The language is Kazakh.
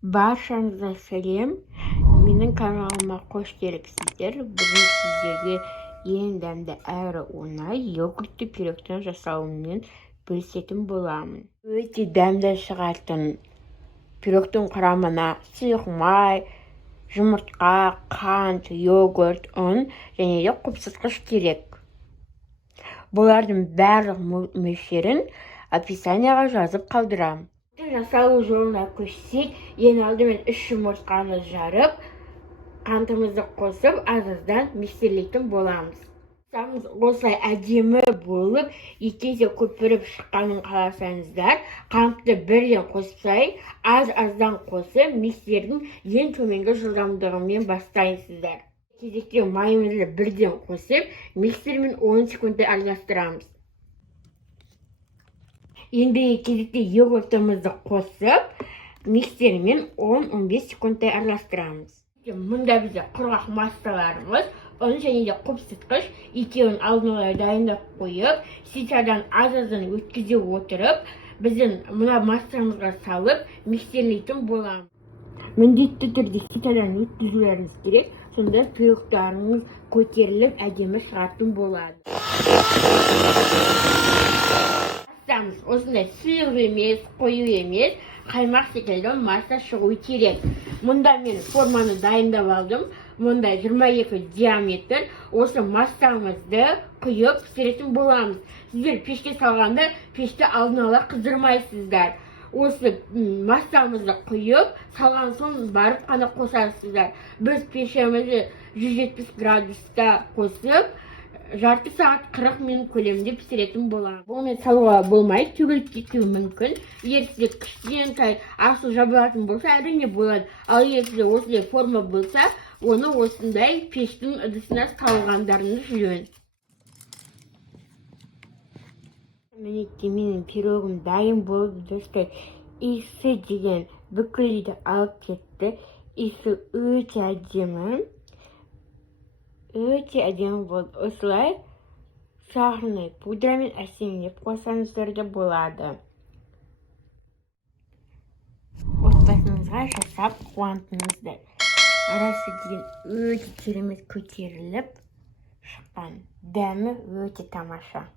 Barşаңызға сәлем. Менің каналыма қош келіпсіздер. Бүгін сіздерге ең дәмді әрі оңай йогуртты пирогтан жасауыммен бөлісетін боламын. Өте дәмді шығатын пирогтың құрамына сұйық май, жұмыртқа, қант, йогурт, ұн және де қопсытқыш керек. Бұлардың барлық мөлшерін описанияға жазып қалдырамын. Жасалу жолына көшсек, ең алдымен 3 жұмыртқаны жарып, қантымызды қосып, азыздан миксерлейтін боламыз. Осылай әдемі болып, есе көпіріп шыққанын қаласаңыздар, қантты бірден қоспай, аз-аздан қосып, миксердің ең төменгі жылдамдығымен бастайсыздар. Кезекте майымызды бірден қосып, миксермен 10 секундтай араластырамыз. Енді кезекте йогуртымызды қосып, миксермен 10-15 секундтай араластырамыз. Мұнда бізде құрғақ массаларымыз, ұн және де қопсытқыш екеуін алдын ала дайындап қойып, ситадан аз-аздан өткізе отырып, біздің мына массамызға салып, миксерлейтін боламыз. Міндетті түрде ситадан өткізулеріңіз керек, сонда пирогтарыңыз көтеріліп, әдемі шығатын болады. Осындай сұйық емес, қою емес, қаймақ секілді масса шығу керек. Мұнда мен форманы дайындап алдым. Мұнда 22 диаметр. Осы массамызды құйып пісіретін боламыз. Сіздер пешке салғанда пешті алдын ала қыздырмайсыздар. Осы массамызды құйып, салған соң барып қана қосасыздар. Біз пешімізді 170 градуста қосып, жарты сағат 40 минут көлемінде пісіретін боламыз. Бұны салуға болмай, төгіліп кетуі мүмкін. Егер сізде кішкентай асыл жабылатын болса, әрине болады. Ал егер сізде осындай форма болса, оны осындай пештің ыдысына салғандарыңыз жөн. Мінекей менің пирогым дайын болып, достар. Иісі деген бүкіл үйді алып кетті. Иісі өте әдемі. Өте әдемі болды. Осылай шағырный пудрамен әсемдеп қойсаңыздар да болады. Отбасыңызға жасап қуантыңыздар. Арасы деген өте керемет көтеріліп шыққан. Дәмі өте тамаша.